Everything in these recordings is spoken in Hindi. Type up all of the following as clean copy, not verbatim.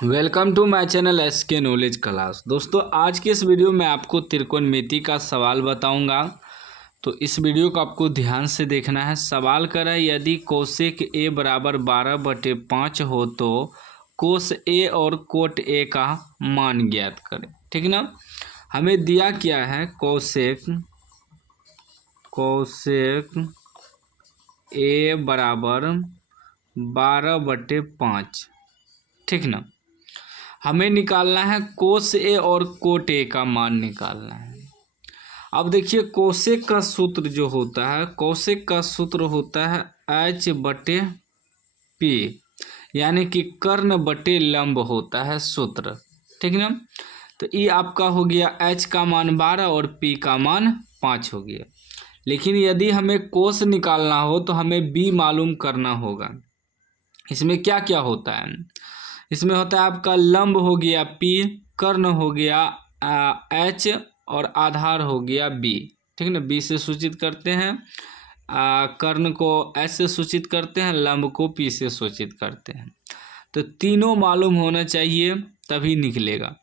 Welcome to my channel SK knowledge class. दोस्तों, आज के इस वीडियो में आपको त्रिकोणमिति का सवाल बताऊंगा। तो इस वीडियो को आपको ध्यान से देखना है। सवाल कर रहा है, यदि कोसेक ए बराबर 12/5 हो तो कोस ए और कोट ए का मान ज्ञात करें। ठीक ना। हमें दिया क्या है, कोसेक ए बराबर 12/5। ठीक ना। हमें निकालना है कोस ए और कोट ए का मान निकालना है। अब देखिए, कोसेक का सूत्र जो होता है, कोसेक का सूत्र होता है H/P, यानी कि कर्ण बटे लंब होता है सूत्र। ठीक ना। तो ये आपका हो गया, H का मान 12 और P का मान 5 हो गया। लेकिन यदि हमें कोस निकालना हो तो हमें B मालूम करना होगा। इसमें क्या क्या होता है, इसमें होता है आपका लंब हो गया P, कर्ण हो गया H और आधार हो गया B। ठीक ना। B से सूचित करते हैं, कर्ण को H से सूचित करते हैं, लंब को P से सूचित करते हैं। तो तीनों मालूम होना चाहिए तभी निकलेगा।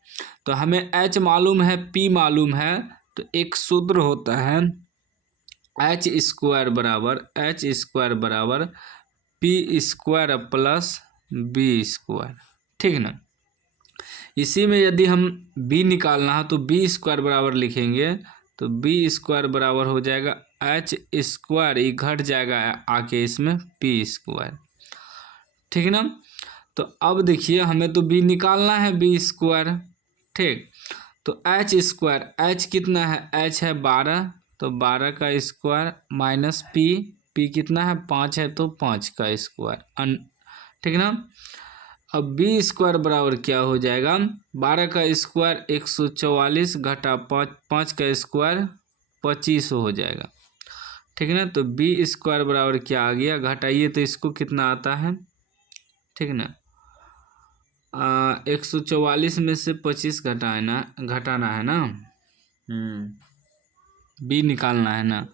तो हमें H मालूम है, P मालूम है, तो एक सूत्र होता है H² बराबर P² प्लस B²। ठीक ना। इसी में यदि हम B निकालना है तो B² बराबर लिखेंगे, तो B² बराबर हो जाएगा H², ये घट जाएगा आके इसमें P²। ठीक ना। तो अब देखिए, हमें तो B निकालना है, B²। ठीक। तो H² H कितना है, H है 12, तो 12 का स्क्वायर माइनस P कितना है 5 है, तो 5 का स्क्वायर। ठीक ना। अब B² बराबर क्या हो जाएगा, 12 का स्क्वायर 144 घटा 5 का स्क्वायर 25 हो जाएगा। ठीक ना। तो B² बराबर क्या आ गया, घटाइए तो इसको कितना आता है। ठीक ना। 144 में से 25 घटाना है ना। B निकालना है ना।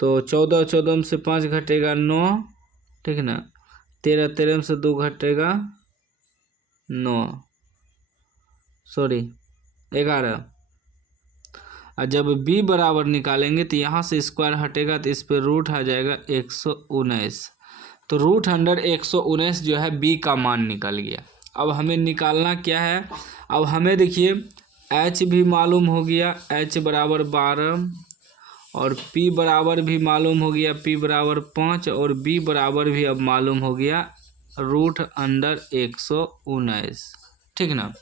तो 14 में से 5 घटेगा 9। ठीक ना। 13 में से 2 घटेगा 11। और जब B बराबर निकालेंगे तो यहाँ से स्क्वायर हटेगा, तो इस पर रूट आ जाएगा 119। तो रूट अंडर 119 जो है B का मान निकल गया। अब हमें निकालना क्या है, अब हमें देखिए H भी मालूम हो गया, H बराबर 12, और P बराबर भी मालूम हो गया, P बराबर 5, और B बराबर भी अब मालूम हो गया रूट अंडर 119। ठीक ना।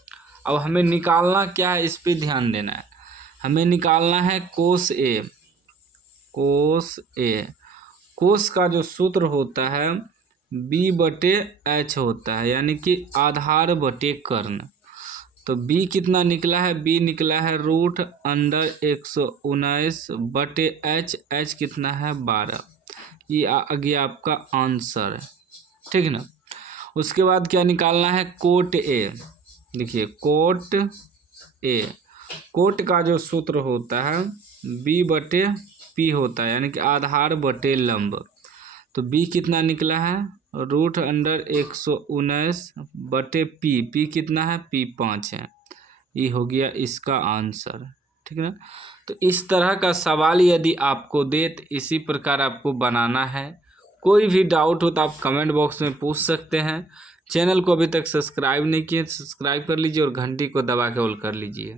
अब हमें निकालना क्या है, इस पे ध्यान देना है। हमें निकालना है कोस ए। कोस का जो सूत्र होता है B/H होता है, यानी कि आधार बटे कर्ण। तो B कितना निकला है, B निकला है रूट अंडर 119 बटे H कितना है 12। ये आ गया आपका आंसर। ठीक ना। उसके बाद क्या निकालना है, कोट ए। देखिए, कोट का जो सूत्र होता है B/P होता है, यानी कि आधार बटे लंब। तो B कितना निकला है, रूट अंडर 119 बटे P कितना है, P 5 है। ये हो गया इसका आंसर। ठीक है ना। तो इस तरह का सवाल यदि आपको दे तो इसी प्रकार आपको बनाना है। कोई भी डाउट हो तो आप कमेंट बॉक्स में पूछ सकते हैं। चैनल को अभी तक सब्सक्राइब नहीं किए, सब्सक्राइब कर लीजिए और घंटी को दबा के ऑल कर लीजिए।